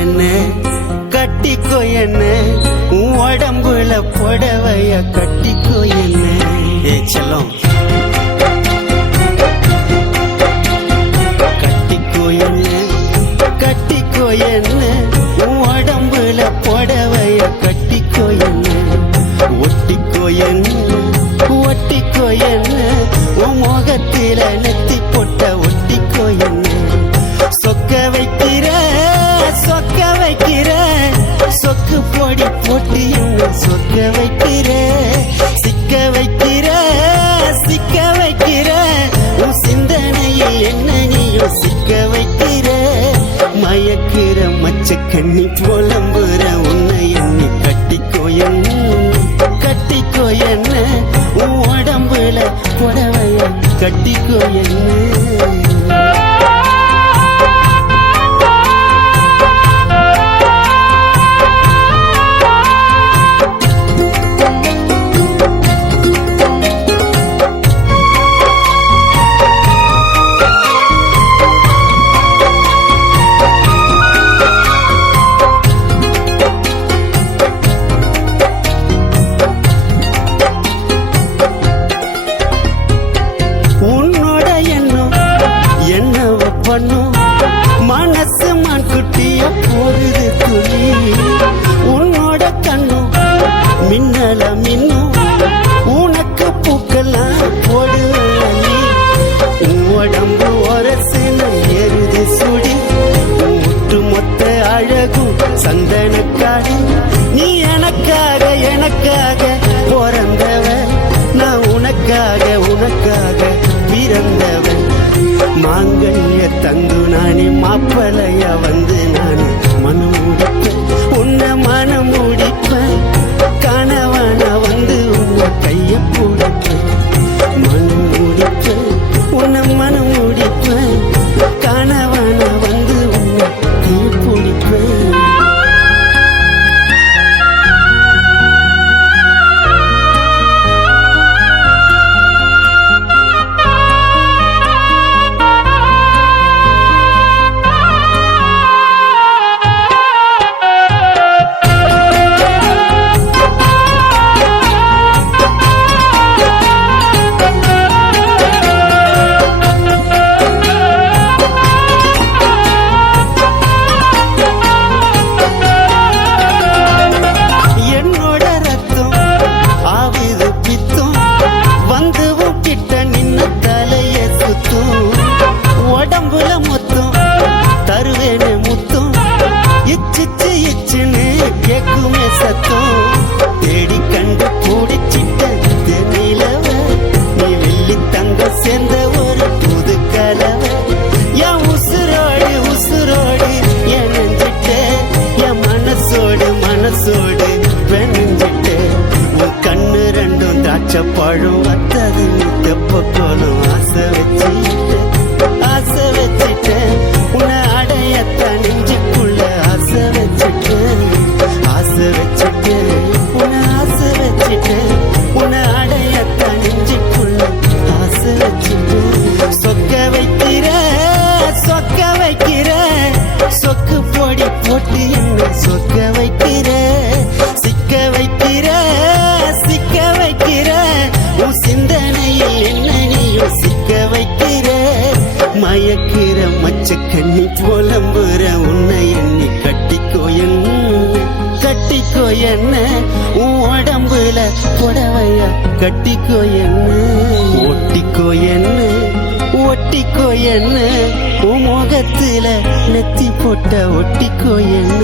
என்ன கட்டிக்கோ என்ன உன் உடம்புல புடவைய கட்டிக்கோ என்ன. ஏ செல்லம் கட்டிக்கோ என்ன கட்டிக்கோ என்ன உன் உடம்புல புடவைய கட்டிக்கோ என்ன. ஒட்டிக்கோ என்ன ஒட்டிக்கோ என்ன உன் முகத்தில நெத்தி பொட்ட ஒட்டிக்கோ என்ன. சொக்க வைக்கிற சொக்கு பொடி போட்டு என்ன சொக்க வைக்கிற. சிக்க வைக்கிற உன் சிந்தனையில் என்ன நீயும் சிக்க வைக்கிற. மயக்கிற மச்ச கண்ணி புலம்புற உன்னை எண்ணி கட்டிக்கோ என்ன கட்டிக்கோ என்ன உன் உடம்புல புடவைய கட்டிக்கோ என்ன. மனசு மான்குட்டிய போடுது துளி உன்னோட கண்ணும் மின்னல மின்னும் உனக்கு பூக்கெல்லாம் போடுவி. உடம்பு ஒரசுன ஏறுது சுடி ஒட்டு மொத்த அழகும் சந்தனக்காடு. நீ எனக்காக பிறந்தவ நான் உனக்காக பிறந்தவன். மாங்கல்ய தந்து நானே மாப்பளைய வந்து நானே மனம் முடிப்பேன் உன்னை மனம் முடிப்பேன். கணவன வந்து உன்னை கைய பிடிப்பேன் மனம் முடிப்பேன் உன்னை மனம் முடிப்பேன். கணவன வந்து உன்னை கைய பிடிப்பேன். உடம்புல மொத்தம் தருவேனே முத்தம் இச்சுன்னு கேக்குமே சத்தம். தேடி கண்டு பூடிச்சிட்ட தென்னிலவ நீ வெள்ளி தங்க சேர்ந்த ஒரு புது கலவை. என் உசுரோடு என் நெஞ்சிட்ட என் மனசோடு பெண்ணிட்ட. உன் கண்ணு ரெண்டும் திராட்சை பழம் வத்தது தெப்ப கோலம் ஆசை வச்சுட்டேன் உன்னை அடையத்தான் நெஞ்சுக்குள்ள ஆசை வச்சுட்டேன் உன்னை அடையத்தான் நெஞ்சுக்குள்ள ஆசை வச்சுட்டேன். சொக்க வைக்கிற சொக்கு பொடி போட்டு என்ன சொக்க வைக்கிற. சிக்க வைக்கிற உன் சிந்தனையில் என்ன நீயும் சிக்க வைக்கிற. மயக்கிற மச்ச கண்ணி புலம்புற உன்னை எண்ணி கட்டிக்கோ என்ன உன் உடம்புல புடவைய கட்டிக்கோ என்ன. ஒட்டிக்கோ என்ன உன் முகத்துல நெத்தி போட்ட ஒட்டிக்கோ என்ன.